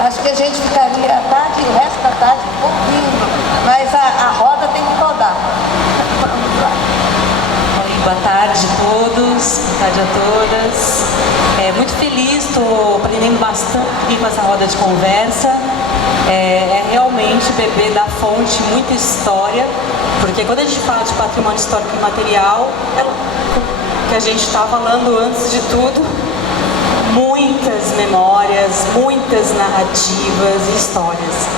Acho que a gente ficaria a tarde, o resto da tarde ouvindo, mas a roda tem que rodar. Vamos lá. Boa tarde a todos, boa tarde a todas. Muito feliz, estou aprendendo bastante aqui com essa roda de conversa. É realmente beber da fonte muita história, porque quando a gente fala de patrimônio histórico e material, é o que a gente está falando antes de tudo, muitas memórias, muitas narrativas e histórias.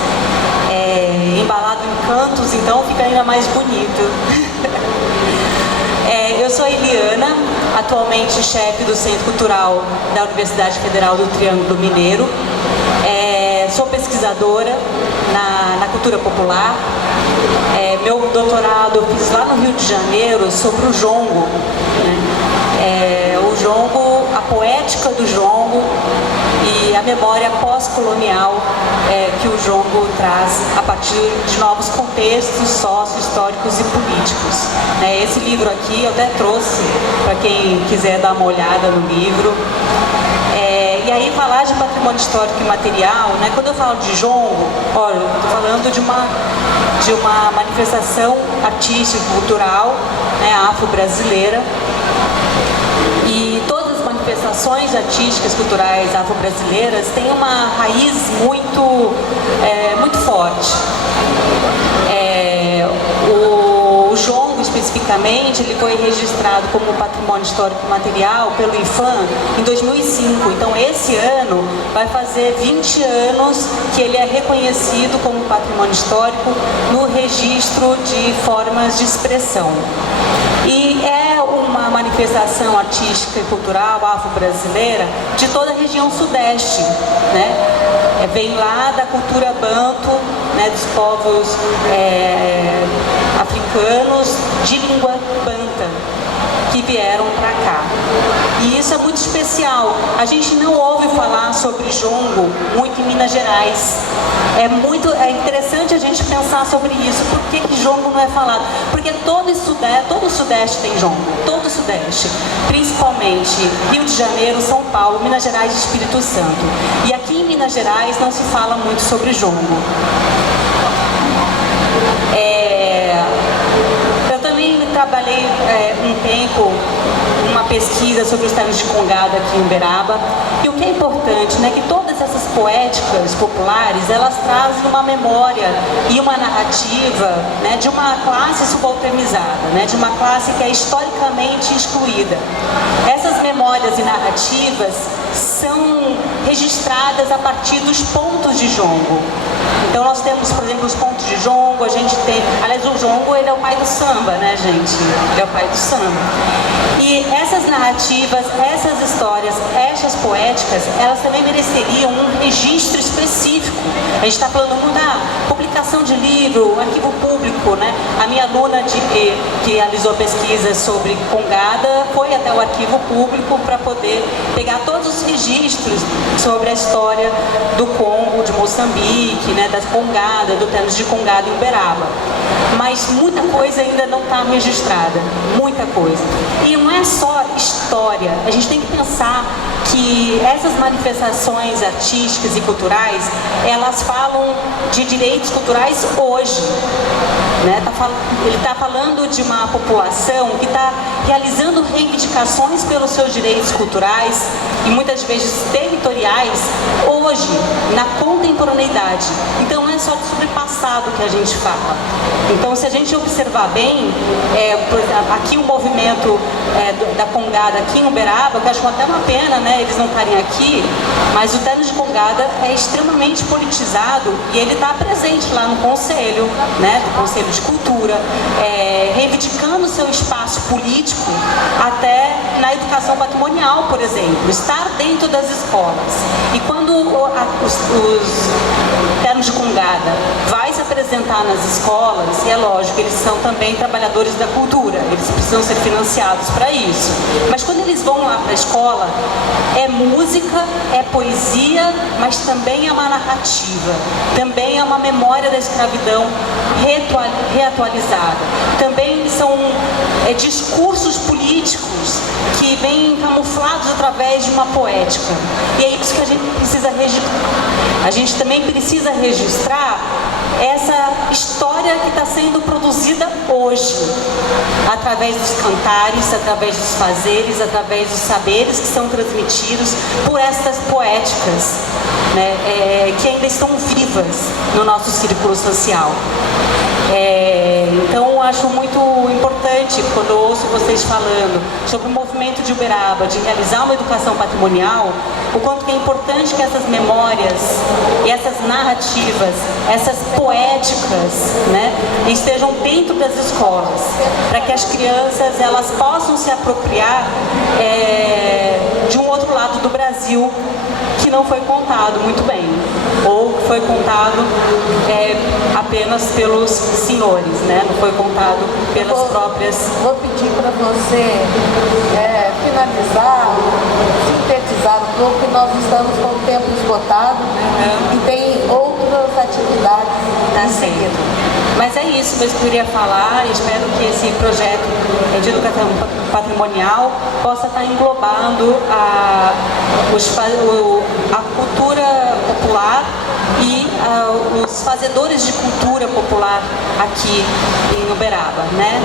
Embalado em cantos, então fica ainda mais bonito. Eu sou a Eliana, atualmente chefe do Centro Cultural da Universidade Federal do Triângulo Mineiro. Sou pesquisadora na cultura popular. Meu doutorado eu fiz lá no Rio de Janeiro sobre o jongo, né? O jongo, a poética do jongo e a memória pós-colonial que o jongo traz a partir de novos contextos sócio-históricos e políticos. Esse livro aqui eu até trouxe para quem quiser dar uma olhada no livro. E aí falar de patrimônio histórico e material, né? Quando eu falo de jongo, olha, eu estou falando de uma manifestação artística e cultural, né, afro-brasileira. E todas as manifestações artísticas, culturais afro-brasileiras têm uma raiz muito forte. O jongo, especificamente, ele foi registrado como patrimônio histórico material pelo IPHAN em 2005. Então, esse ano vai fazer 20 anos que ele é reconhecido como patrimônio histórico no registro de formas de expressão. E é uma manifestação artística e cultural afro-brasileira de toda a região sudeste, né? Vem lá da cultura banto, né, dos povos africanos de língua banta que vieram para cá. E isso é muito especial. A gente não ouve falar sobre jongo muito em Minas Gerais. É interessante a gente pensar sobre isso. Por que jongo não é falado? Porque todo o Sudeste tem jongo. Todo o Sudeste. Principalmente Rio de Janeiro, São Paulo, Minas Gerais e Espírito Santo. E aqui em Minas Gerais não se fala muito sobre jongo. Eu também trabalhei um tempo uma pesquisa sobre os termos de congada aqui em Uberaba. E o que é importante, né, que todas essas poéticas populares, elas trazem uma memória e uma narrativa, né, de uma classe subalternizada, né, de uma classe que é historicamente excluída. Essas memórias e narrativas são registradas a partir dos pontos de jongo. Então nós temos, por exemplo, os pontos de jongo, a gente tem... Aliás, o jongo, ele é o pai do samba, né, gente? Ele é o pai do samba. E essas narrativas, essas histórias, essas poéticas, elas também mereceriam um registro específico. A gente está falando muito da publicação de livro, arquivo público, né? A minha aluna que realizou pesquisa sobre congada foi até o arquivo público para poder pegar todos os registros sobre a história do Congo, de Moçambique, né, das congadas, do termos de congada em Uberaba. Mas muita coisa ainda não está registrada, muita coisa. E não é só história, a gente tem que pensar que essas manifestações artísticas e culturais, elas falam de direitos culturais hoje. Né? Ele está falando de uma população que está realizando reivindicações pelos seus direitos culturais e muitas vezes territoriais hoje, na contemporaneidade. Então não é só sobre passado que a gente fala. Então, se a gente observar bem, aqui o movimento da congada aqui em Uberaba, que eu acho até uma pena, né, eles não estarem aqui, mas o termo de congada é extremamente politizado e ele está presente lá no Conselho, né, do Conselho de Cultura, reivindicando seu espaço político até na educação patrimonial, por exemplo, estar dentro das escolas. E quando os termos de congada vai se apresentar nas escolas, e é lógico, eles são também trabalhadores da cultura, eles precisam ser financiados para isso. Mas quando eles vão lá para a escola, é música, é poesia, mas também é uma narrativa, também é uma memória da escravidão reatualizada. Também são discursos políticos que vêm camuflados através de uma poética. E é isso que a gente precisa registrar. A gente também precisa registrar essa história que está sendo produzida hoje, através dos cantares, através dos fazeres, através dos saberes que são transmitidos por estas poéticas, né, que ainda estão vivas no nosso círculo social. Então, acho muito importante, quando eu ouço vocês falando sobre o movimento de Uberaba, de realizar uma educação patrimonial, o quanto que é importante que essas memórias e essas narrativas, essas poéticas, né, estejam dentro das escolas, para que as crianças elas possam se apropriar de um outro lado do Brasil que não foi contado muito bem, ou que foi contado apenas pelos senhores, né? Não foi contado pelas próprias... Vou pedir para você finalizar, sintetizar um pouco, que nós estamos com o tempo esgotado e tem outras atividades Tá certo. Mas é isso mesmo que eu queria falar. Espero que esse projeto de educação patrimonial possa estar englobando a cultura popular e os fazedores de cultura popular aqui em Uberaba, né?